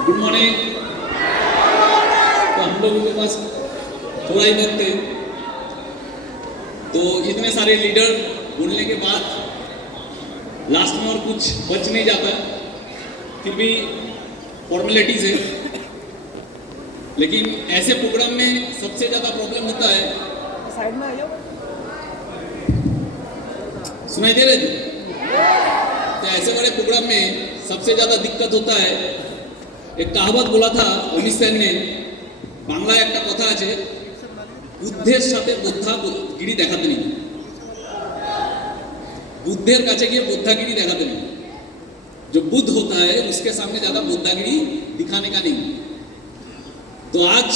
Good morning. तो हम लोगों के पास थोड़ा ही वक्त है, तो इतने सारे लीडर बोलने के बाद लास्ट में और कुछ बच नहीं जाता, फिर भी फॉर्मेलिटीज है। लेकिन ऐसे प्रोग्राम में सबसे ज्यादा प्रॉब्लम होता है, साइड में आ जाओ, सुनाई दे रहे थे? तो ऐसे बड़े प्रोग्राम में सबसे ज्यादा दिक्कत होता है। एक कहावत बोला था अमित सेन ने, बांग्ला एक कथा আছে, বুদ্ধের সাথে বোদ্ধাগিরি দেখাতে নেই, बुद्धेर काছে গিয়ে बोद्धागिरी दिखाते नहीं। जो बुद्ध होता है उसके सामने ज्यादा बोद्धागिरी दिखाने का नहीं। तो आज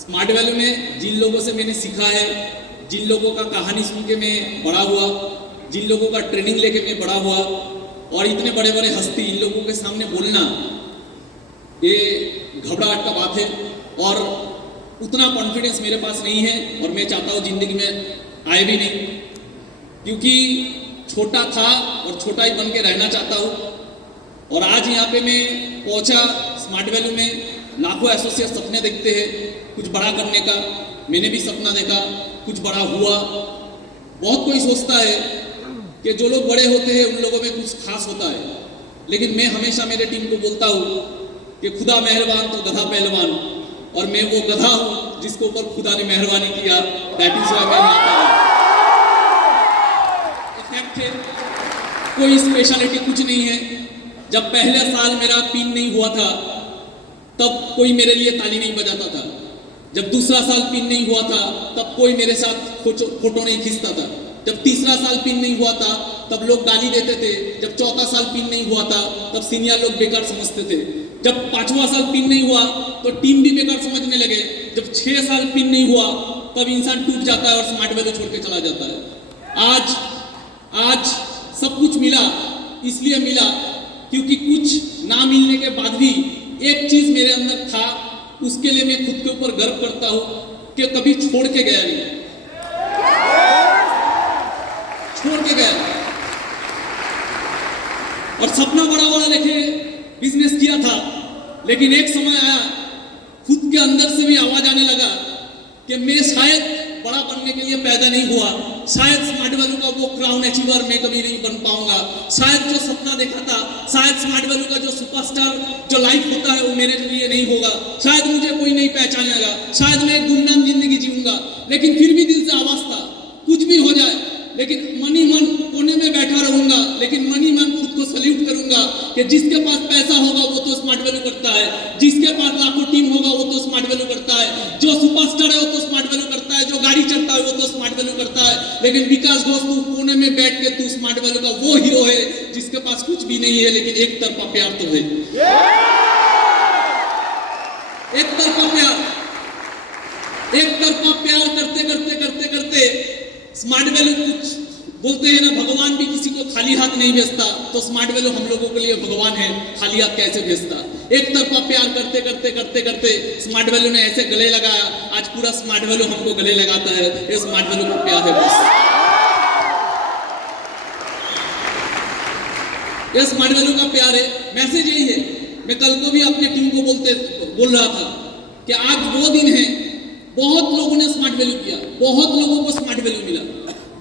स्मार्ट वैल्यू में जिन लोगों से मैंने सीखा है, जिन लोगों का कहानी सुन के मैं बड़ा हुआ, जिन लोगों का ट्रेनिंग लेके मैं बड़ा हुआ, और इतने बड़े बड़े हस्ती इन लोगों के सामने बोलना ये घबराहट का बात है। और उतना कॉन्फिडेंस मेरे पास नहीं है, और मैं चाहता हूँ जिंदगी में आए भी नहीं, क्योंकि छोटा था और छोटा ही बन के रहना चाहता हूँ। और आज यहाँ पे मैं पहुँचा स्मार्ट वैल्यू में। लाखों एसोसिएट सपने देखते हैं कुछ बड़ा करने का, मैंने भी सपना देखा, कुछ बड़ा हुआ। बहुत कोई सोचता है कि जो लोग बड़े होते हैं उन लोगों में कुछ खास होता है, लेकिन मैं हमेशा मेरे टीम को बोलता हूँ कि खुदा मेहरबान तो गधा पहलवान, और मैं वो गधा हूँ जिसके ऊपर खुदा ने मेहरबानी किया। दैट इज व्हाई मैं यहाँ पर। कोई स्पेशलिटी कुछ नहीं है। जब पहले साल मेरा पिन नहीं हुआ था तब कोई मेरे लिए ताली नहीं बजाता था। जब दूसरा साल पिन नहीं हुआ था तब कोई मेरे साथ फोटो नहीं खींचता था। जब तीसरा साल पिन नहीं हुआ था तब लोग गाली देते थे। जब चौथा साल पिन नहीं हुआ था तब सीनियर लोग बेकार समझते थे। जब पांचवा साल पिन नहीं हुआ तो टीम भी बेकार समझने लगे। जब 6 साल पिन नहीं हुआ तब इंसान टूट जाता है और स्मार्ट वैल्यू छोड़ के चला जाता है। आज सब कुछ मिला, इसलिए मिला क्योंकि कुछ ना मिलने के बाद भी एक चीज मेरे अंदर था, उसके लिए मैं खुद के ऊपर गर्व करता हूं कि कभी छोड़ के गया नहीं, छोड़ के गया। और सपना बड़ा बड़ा लेके बिजनेस किया था, लेकिन एक समय आया खुद के अंदर से भी आवाज आने लगा कि मैं शायद बड़ा बनने के लिए पैदा नहीं हुआ, शायद स्मार्ट वैल्यू का वो क्राउन अचीवर मैं कभी नहीं बन पाऊंगा, शायद जो सपना देखा था, शायद स्मार्ट वैल्यू का जो सुपरस्टार जो लाइफ होता है वो मेरे लिए नहीं होगा, शायद मुझे कोई नहीं पहचानेगा, शायद मैं एक गुमनाम जिंदगी जीऊंगा। लेकिन फिर भी दिल से आवाज था कुछ भी हो जाए, लेकिन मनी मन कोने में बैठा रहूंगा, लेकिन मनी मन खुद को सल्यूट करूंगा कि जिसके पास पैसा होगा वो तो स्मार्ट वैल्यू करता है, जिसके पास लाखों टीम होगा वो तो स्मार्ट वैल्यू करता है, जो सुपरस्टार है वो तो स्मार्ट वैल्यू करता है, जो गाड़ी चढ़ता है वो तो स्मार्ट वैल्यू करता है। लेकिन विकास घोष तू कोने में बैठ के तू स्मार्ट वैल्यू का वो हीरो है जिसके पास कुछ भी नहीं है, लेकिन एक तरफा प्यार तो है। एक तरफा प्यार, एक तरफा प्यार करते करते करते करते स्मार्ट वैल्यू कुछ बोलते हैं ना, भगवान भी किसी को खाली हाथ नहीं भेजता, तो स्मार्ट वैल्यू हम लोगों के लिए भगवान है, खाली हाथ कैसे भेजता। एक तरफा प्यार करते करते करते करते स्मार्ट वैल्यू ने ऐसे गले लगाया, आज पूरा स्मार्ट वैल्यू हमको गले लगाता है। ये स्मार्ट वैल्यू का प्यार है बस, ये स्मार्ट वैल्यू का प्यार है। मैसेज यही है। मैं कल को भी अपने टीम को बोल रहा था कि आज वो दिन है, बहुत लोगों ने स्मार्ट वैल्यू किया, बहुत लोगों को स्मार्ट वैल्यू मिला,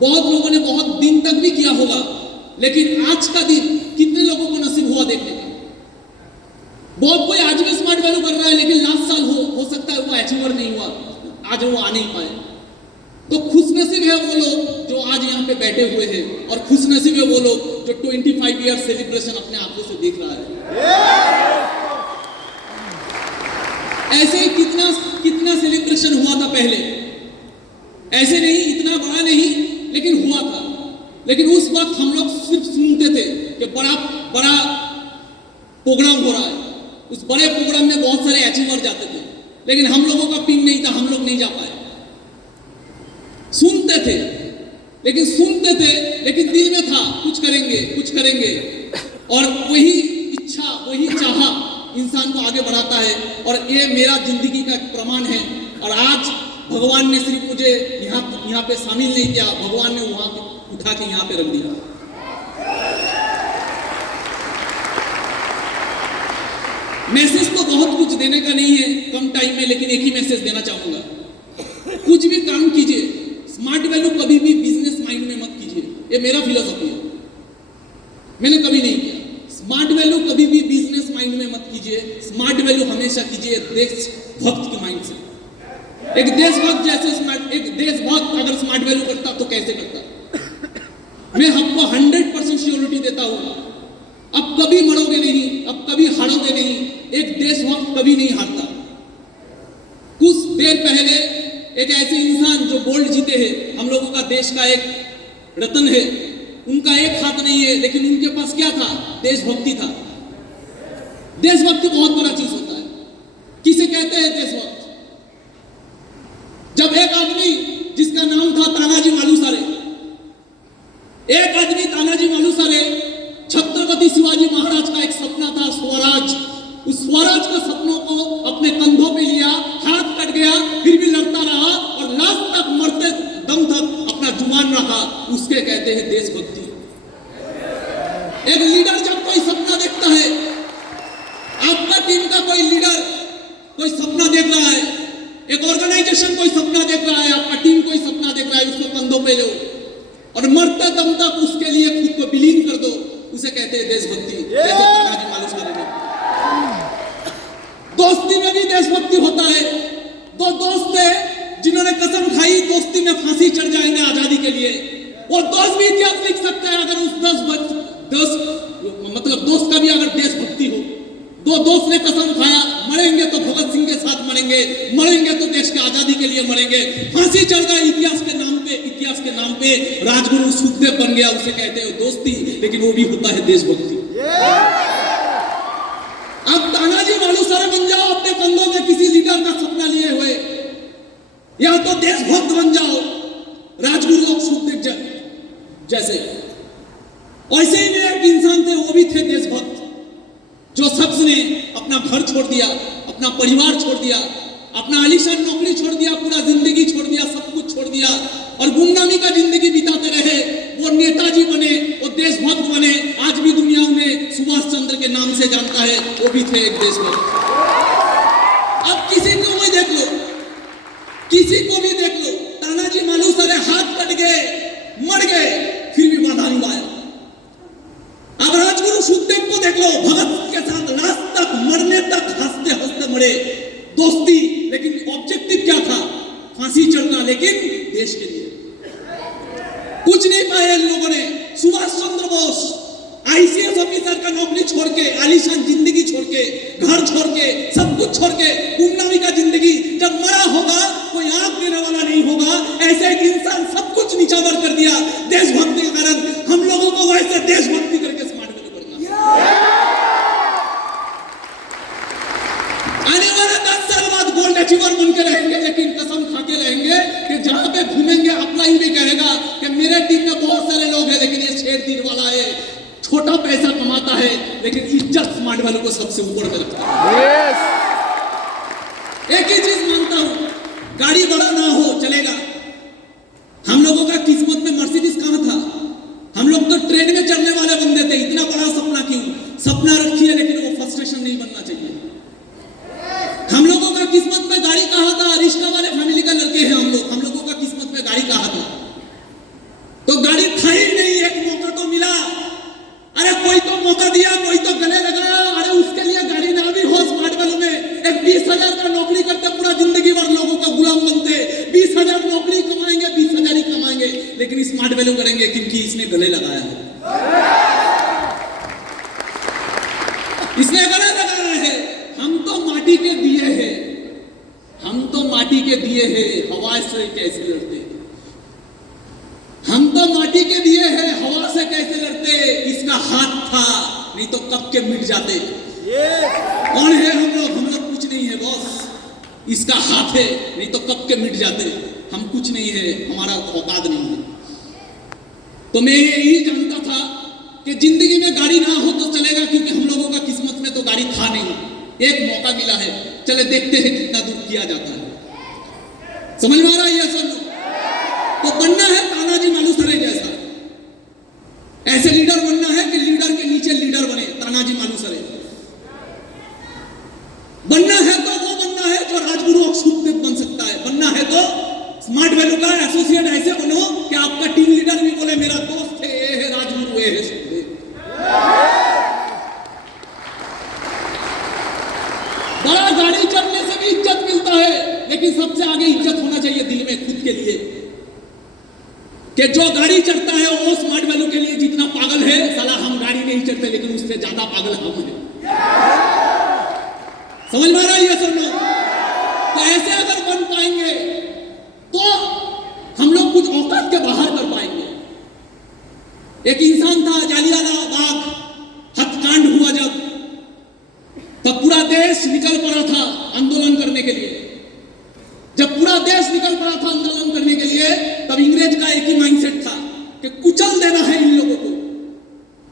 बहुत लोगों ने बहुत दिन तक भी किया होगा, लेकिन आज का दिन कितने लोगों को नसीब हुआ देखने का। बहुत कोई आज भी स्मार्ट वैल्यू कर रहा है, लेकिन लास्ट साल हो सकता है वो अचीवर नहीं हुआ, आज वो आ नहीं पाए। तो खुशनसीब है वो लोग जो आज यहाँ पे बैठे हुए हैं, और खुशनसीब है वो लोग जो 25 ईयर सेलिब्रेशन अपने आंखों से देख रहा है। ऐसे ही कितना सेलिब्रेशन हुआ था पहले, ऐसे नहीं, इतना बड़ा नहीं, लेकिन हुआ था। लेकिन उस वक्त हम लोग सिर्फ सुनते थे कि बड़ा बड़ा प्रोग्राम हो रहा है, उस बड़े प्रोग्राम में बहुत सारे अचीवर जाते थे, लेकिन हम लोगों का पिन नहीं था, हम लोग नहीं जा पाए। सुनते थे लेकिन दिल में था कुछ करेंगे कुछ करेंगे, और वही इच्छा वही चाह इंसान को आगे बढ़ाता है। और ये मेरा जिंदगी का प्रमाण है। और आज भगवान ने सिर्फ मुझे यहाँ पे शामिल नहीं किया, भगवान ने वहां उठा के यहाँ पे रख दिया। मैसेज तो बहुत कुछ देने का नहीं है कम टाइम में, लेकिन एक ही मैसेज देना चाहूंगा। कुछ भी काम कीजिए, स्मार्ट वैल्यू कभी भी बिजनेस माइंड में मत कीजिए, ये मेरा फिलोसॉफी है, मैंने कभी नहीं किया। स्मार्ट वैल्यू कभी भी बिजनेस माइंड में मत कीजिए, स्मार्ट वैल्यू हमेशा कीजिए देशभक्त के माइंड से। एक देशभक्त जैसे एक देशभक्त अगर स्मार्ट वैल्यू करता तो कैसे करता? मैं आपको 100% श्योरिटी देता हूं, अब कभी मरोगे नहीं, अब कभी हारोगे नहीं। एक देशभक्त कभी नहीं हारता। कुछ देर पहले एक ऐसे इंसान जो गोल्ड जीते हैं, हम लोगों का देश का एक रत्न है, उनका एक हाथ नहीं है, लेकिन उनके पास क्या था? देशभक्ति था। देशभक्ति बहुत बड़ा चीज होता है। किसे कहते हैं देशभक्त? जब एक आदमी जिसका नाम था तानाजी मालुसरे, एक आदमी तानाजी मालुसरे, छत्रपति शिवाजी महाराज का एक सपना था स्वराज, उस स्वराज के सपनों को अपने कंधों पे लिया, हाथ कट गया, फिर भी लड़ता रहा और लास्ट तक मरते दम तक अपना जुबान रखा, उसके कहते हैं देशभक्ति। एक लीडर जब कोई सपना देखता है, आपका टीम का कोई लीडर कोई सपना देख रहा है, एक ऑर्गेनाइजेशन कोई सपना देख रहा है, आपका टीम कोई सपना देख रहा है, उसको कंधों पे लो और मरते दम तक उसके लिए खुद को विलीन कर दो, उसे कहते हैं देशभक्ति। जैसे तानाजी मालुसरे ने। दोस्ती में भी देशभक्ति होता है। दो दोस्त थे जिन्होंने कसम खाई दोस्ती में फांसी चढ़ जाएंगे आजादी के लिए, वो दोस्त भी इतिहास लिख सकते हैं अगर उस दोस्त का भी अगर देशभक्ति हो। दो दोस्त ने कसम खाया, मरेंगे तो भगत सिंह के साथ मरेंगे, मरेंगे तो देश के आजादी के लिए मरेंगे, फांसी चढ़ गए इतिहास के नाम पे राजगुरु सुखदेव बन गया, उसे कहते हैं दोस्ती, लेकिन वो भी होता है देशभक्ति। अब तानाजी मालुसरे बन जाओ अपने कंधों में किसी लीडर का सपना लिए हुए, या तो देशभक्त बन जाओ राजगुरु और सुखदेव जैसे। ऐसे ही एक इंसान थे, वो भी थे देशभक्त, जो शख्स ने अपना घर छोड़ दिया, अपना परिवार छोड़ दिया, अपना आलीशान नौकरी छोड़ दिया, पूरा जिंदगी छोड़ दिया, सब कुछ छोड़ दिया और गुमनामी का जिंदगी बिताते रहे। वो नेताजी बने, वो देशभक्त बने, आज भी दुनिया उन्हें सुभाष चंद्र के नाम से जानता है, वो भी थे एक देशभक्त। अब किसी को भी देख लो, किसी को भी देख लो, तानाजी मालुसरे हाथ कट गए, मर गए, फिर भी बाधा निभाया। अब राजगुरु सुखदेव को देख लो, भगत के साथ लास्ट तक मरने तक हंसते हंसते मरे, दोस्ती, लेकिन ऑब्जेक्टिव क्या था? फांसी चढ़ना, लेकिन देश के लिए। कुछ नहीं पाए इन लोगों ने। सुभाष चंद्र बोस आईसीएस ऑफिसर का नौकरी छोड़ के, आलीशान जिंदगी छोड़ के, घर छोड़ के, सब कुछ छोड़ के, गुमनामी का जिंदगी, जब मरा होगा कोई आंख देने वाला नहीं होगा, ऐसे एक इंसान सब कुछ नीचावर कर दिया देशभक्ति के कारण। हम लोगों को वैसे देशभक्ति करके स्मार्ट वैल्यू करना। आने वाले 10 साल बाद गोल्ड अचीवर बनकर रहेंगे, लेकिन कसम खाके रहेंगे कि जहां पे घूमेंगे अपना ही भी कहेगा कि मेरे टीम में बहुत सारे लोग हैं, लेकिन ये शेर तीर वाला है, छोटा पैसा कमाता है, लेकिन इज्जत स्मार्ट वैल्यू को सबसे ऊपर में रखता है। एक ही चीज मानता हूं, गाड़ी बड़ा ना हो चलेगा। हम लोगों का किस्मत में मर्सिडीज कहां था? हम लोग तो ट्रेन में चढ़ने वाले बंदे थे। इतना बड़ा सपना क्यों? सपना रखिए, लेकिन वो फ्रस्ट्रेशन नहीं बनना चाहिए। हम लोगों का किस्मत में गाड़ी कहां था? रिश्ता वाले फैमिली का लड़के हैं हम लोगों का किस्मत में गाड़ी कहां था? तो गाड़ी था ही नहीं। एक मौका तो मिला, अरे कोई तो मौका दिया, कोई तो गले लगाया, अरे उसके लिए गाड़ी ना भी हो स्मार्ट वैल्यू में। एक 20,000 का नौकरी करते पूरा जिंदगी भर लोगों का गुलाम बनते, 20,000 नौकरी कमाएंगे, 20,000 ही कमाएंगे, लेकिन स्मार्ट वैल्यू करेंगे क्योंकि इसने गले लगाया है, इसने गले लगाया है। हम तो माटी के दिए हैं, हम तो माटी के दिए हैं, हवा से कैसे लड़ते? हम तो माटी के दिए हैं, हवा से कैसे लड़ते? इसका हाथ था, नहीं तो कब के मिट जाते। कौन है हम लोग कुछ नहीं है बॉस। इसका हाथ है, नहीं तो कब के मिट जाते। हम कुछ नहीं है, हमारा औकात नहीं है। तो मैं यही जानता था कि जिंदगी में गाड़ी ना हो तो चलेगा, क्योंकि हम लोगों का किस्मत में तो गाड़ी था नहीं। एक मौका मिला है, चले देखते हैं कितना दूर किया जाता है। समझ में आ रहा है ये सब? तो बनना है तानाजी मालुसरे जैसा, ऐसे लीडर बनना है कि लीडर के नीचे लीडर बने, तानाजी मालुसरे। करते हैं सुखदेव। बड़ा गाड़ी चढ़ने से भी इज्जत मिलता है, लेकिन सबसे आगे इज्जत होना चाहिए दिल में खुद के लिए, कि जो गाड़ी चढ़ता है वो स्मार्ट वैल्यू के लिए जितना पागल है, साला हम गाड़ी नहीं चढ़ते लेकिन उससे ज्यादा पागल हम हैं। समझ में आ रहा है ये सब लोग? तो ऐसे अगर बन पाएंगे तो हम लोग कुछ औकात के बाहर कर पाएंगे। एक इंसान था, जालियांवाला बाग हत्याकांड हुआ तब पूरा देश निकल पड़ा था आंदोलन करने के लिए। जब पूरा देश निकल पड़ा था आंदोलन करने के लिए, तब अंग्रेज का एक ही माइंडसेट था कि कुचल देना है इन लोगों को,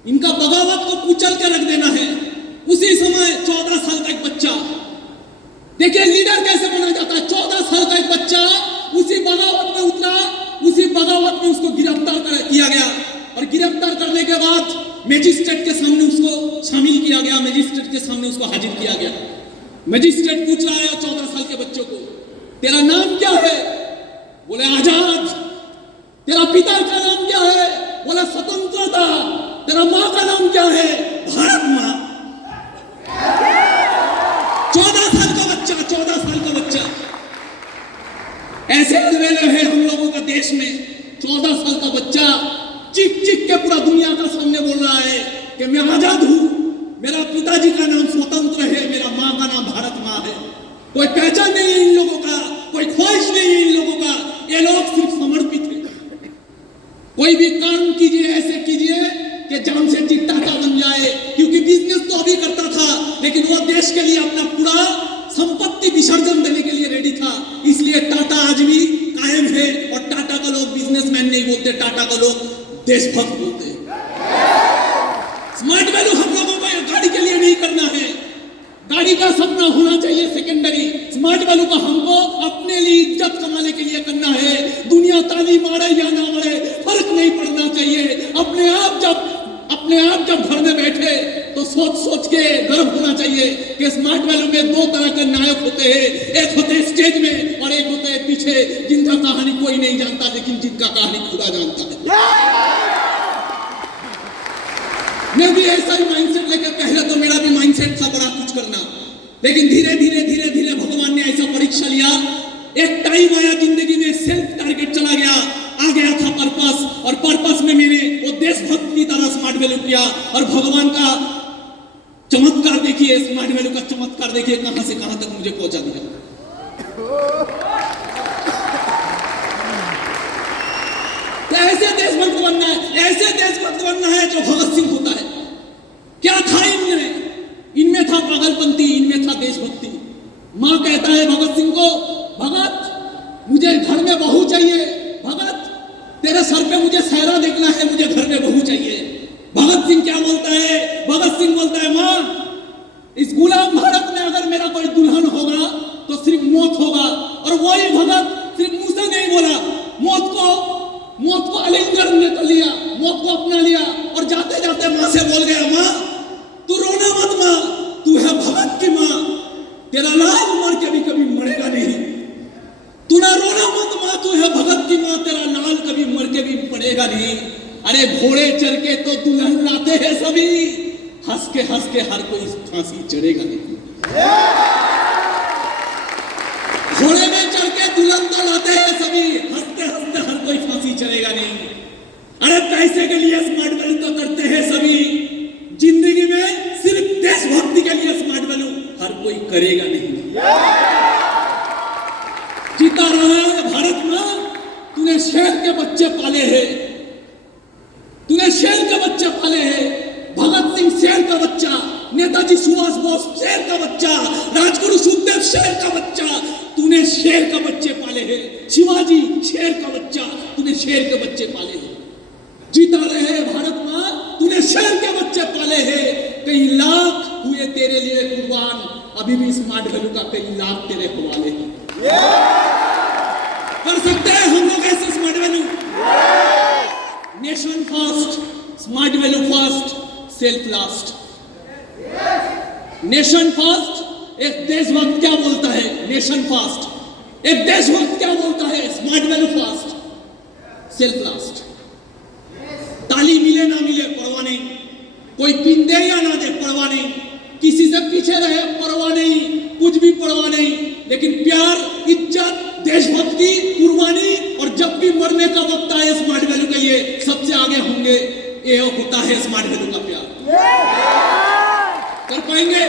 इनका बगावत को कुचल के रख देना है। उसी समय 14 साल का एक बच्चा, देखिए लीडर कैसे बना जाता है। 14 साल का एक बच्चा उसी बगावत में उतरा, उसी बगावत में उसको गिरफ्तार किया गया और गिरफ्तार करने के बाद मजिस्ट्रेट के सामने उसको शामिल किया गया, मजिस्ट्रेट के सामने उसको हाजिर किया गया। मजिस्ट्रेट पूछ रहा है 14 साल के बच्चों को, तेरा नाम क्या है? बोले आजाद। तेरा पिता का नाम क्या है? बोला स्वतंत्रता। तेरा माँ का नाम क्या है? भारत माँ। 14 साल का बच्चा, 14 साल का बच्चा। ऐसे अलवेले है हम लोगों का देश में। 14 साल का बच्चा चीख चीख के पूरा दुनिया का सामने बोल रहा है कि मैं आजाद हूं, मेरा पिताजी का नाम स्वतंत्र है, मेरा माँ का नाम भारत माँ है। कोई पहचान नहीं है इन लोगों का, कोई ख्वाहिश नहीं है इन लोगों का। ये लोग सिर्फ समर्पित है। कोई भी काम कीजिए, ऐसे कीजिए कि जमशेदजी टाटा बन जाए, क्योंकि बिजनेस तो अभी करता था लेकिन वो देश के लिए अपना पूरा संपत्ति विसर्जन देने के लिए रेडी था। इसलिए टाटा आज भी कायम है। और टाटा का लोग बिजनेसमैन नहीं बोलते, टाटा का लोग देशभक्त बोलते हैं। स्मार्ट वैल्यू हम लोगों को गाड़ी के लिए नहीं करना है, गाड़ी का सपना होना चाहिए सेकेंडरी। स्मार्ट वैल्यू का हमको अपने लिए इज्जत कमाने के लिए करना है। दुनिया ताली मारे या ना मारे फर्क नहीं पड़ना चाहिए। अपने आप जब घर में बैठे तो सोच सोच के गर्व होना चाहिए कि स्मार्ट वैल्यू में 2 तरह के नायक होते हैं। एक होते हैं स्टेज में और एक होते हैं पीछे, जिनका कहानी कोई नहीं जानता लेकिन जिनका कहानी खुदा जानता है। मैं भी ऐसा ही माइंडसेट लेके, पहले तो मेरा भी माइंडसेट था बड़ा कुछ करना, लेकिन धीरे धीरे भगवान ने ऐसा परीक्षा लिया। एक टाइम आया जिंदगी में, सेल्फ टारगेट चला गया, आ गया था पर्पस, और पर्पस में मैंने वो देशभक्त की तरह स्मार्ट वैल्यू किया। और भगवान का चमत्कार देखिए, स्मार्ट वैल्यू का चमत्कार देखिए, कहां से कहां तक मुझे पहुंचा दिया। ऐसे देशभक्त बनना है, ऐसे देशभक्त बनना है जो भगत सिंह होता है। क्या था इनमें था पागलपंती, इनमें था देशभक्ति। मां कहता है भगत सिंह को, भगत मुझे घर में बहू चाहिए, भगत तेरे सर पे मुझे सहरा देखना है, मुझे घर में बहू चाहिए। भगत सिंह क्या बोलता है? भगत सिंह बोलता है, मां इस गुलाम भारत में अगर मेरा कोई दुल्हन होगा तो सिर्फ मौत होगा। और वही भगत सिर्फ मुंह से नहीं बोला, मौत को आलिंगन कर लिया, मौत को अपना लिया और जाते जाते मां से बोल गया, मां तू रोना मत, मां तू है भगत की मां, तेरा लाल मर के भी कभी मरेगा नहीं। तू ना रोना मत मां, तू है भगत की मां, तेरा लाल कभी मर के भी पड़ेगा नहीं। अरे घोड़े चढ़ के तो दुल्हन लाते हैं सभी, हंस के हर कोई फांसी चढ़ेगा नहीं। घोड़े में चढ़ के दुल्हन तो लाते हैं सभी, हंसते हर कोई फांसी चढ़ेगा नहीं। अरे पैसे के लिए स्मार्ट वैल्यू तो करते हैं सभी, जिंदगी में सिर्फ देशभक्ति के लिए स्मार्ट वैल्यू हर कोई करेगा नहीं। जीता रहा है भारत मां, तूने शेर के बच्चे पाले हैं, तूने शेर के बच्चे पाले हैं। भगत सिंह शेर का बच्चा, नेताजी सुभाष बोस शेर का बच्चा, राजगुरु सुखदेव शेर का बच्चा, तूने शेर का बच्चे पाले हैं। शिवाजी शेर का बच्चा, तूने शेर के बच्चे पाले हैं। जीता रहे भारत मां, तूने शेर के बच्चे पाले हैं। कई लाख हुए तेरे लिए कुर्बान, अभी भी स्मार्ट वैल्यू का कई लाख तेरे हवाले हैं। कर सकते हैं हम लोग ऐसे smart value. Nation first, smart value first, self last. Nation first, एक देशभक्त क्या बोलता है? Nation first. एक देशभक्त क्या बोलता है? Smart value first, self last. ताली मिले ना मिले परवाह नहीं, कोई पिंदे या ना दे परवाह नहीं, किसी से पीछे रहे परवाह नहीं, कुछ भी परवाह नहीं, लेकिन प्यार, इज्जत, देशभक्ति, कुर्बानी और जब भी मरने का वक्त आए स्मार्ट वैल्यू के लिए सबसे आगे होंगे। ये होता है स्मार्ट वैल्यू का प्यार। कर पाएंगे?